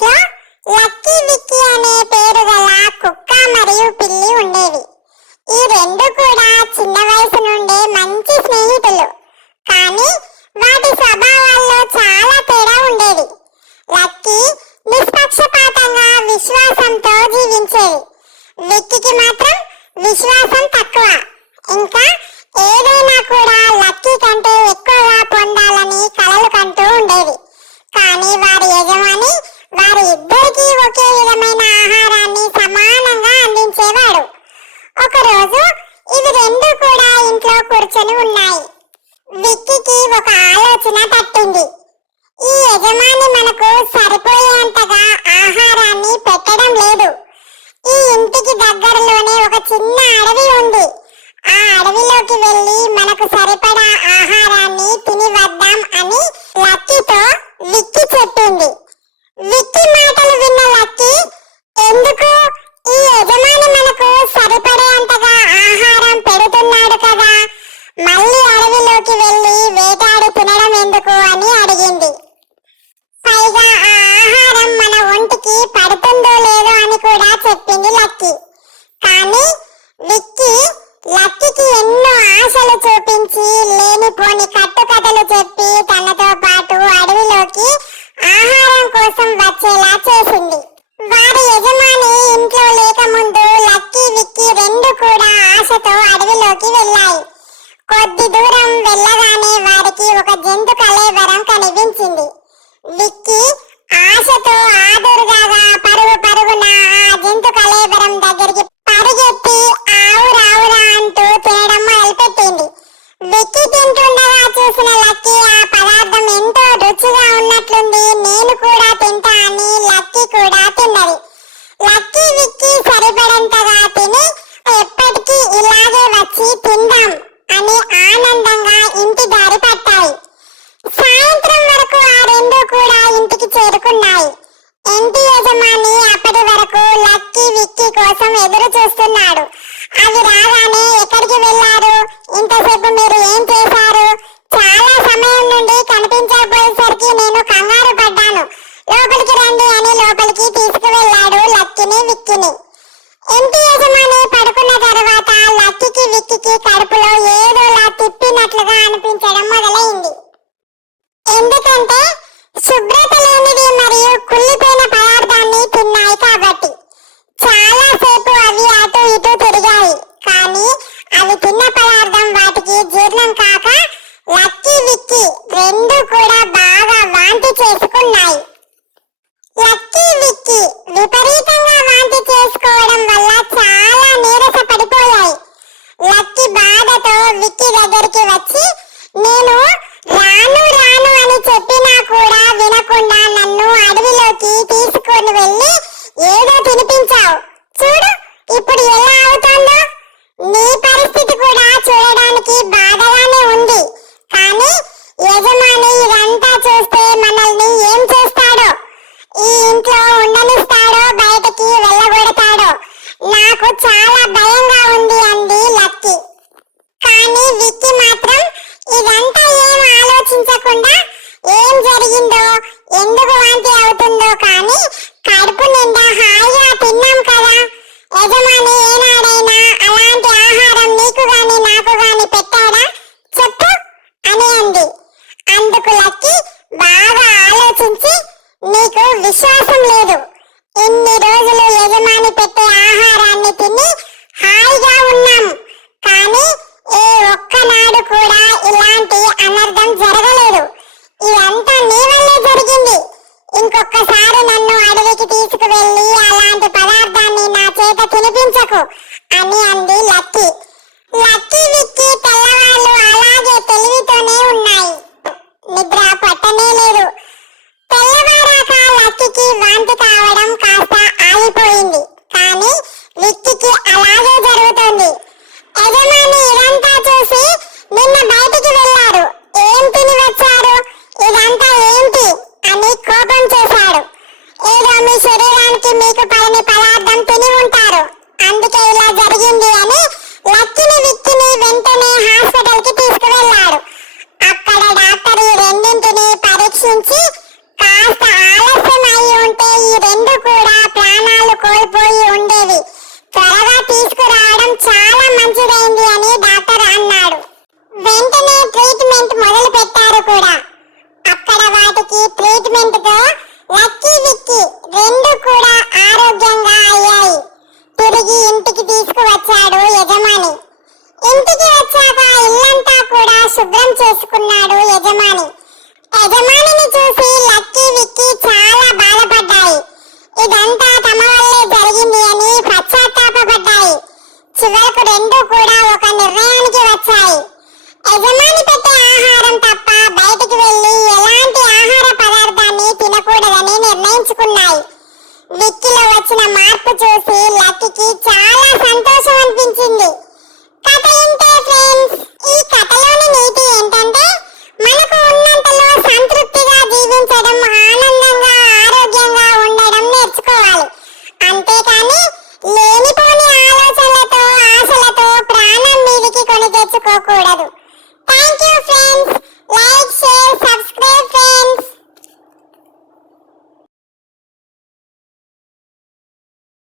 yeah ఇంట్లో కూర్చొని ఉన్నాయి. విక్కీకి ఒక ఆలోచన తట్టింది. ఈ యజమాని మనకు సరిపోయేంతగా ఆహారాన్ని పెట్టడం లేదు. ఈ ఇంటికి దగ్గరలోనే ఒక చిన్న అడవి ఉంది. ఆ అడవిలోకి వెళ్ళి మనకు సరిపడ కొద్ది దూరం వెళ్ళగానే వారికి ఒక జంతు కలేవరం కనిపించింది. విక్కి ఆశతో ఆదురుగా పరుగు పరుగున ఆ జంతు కలేవరం దగ్గరికి দেখো 代円で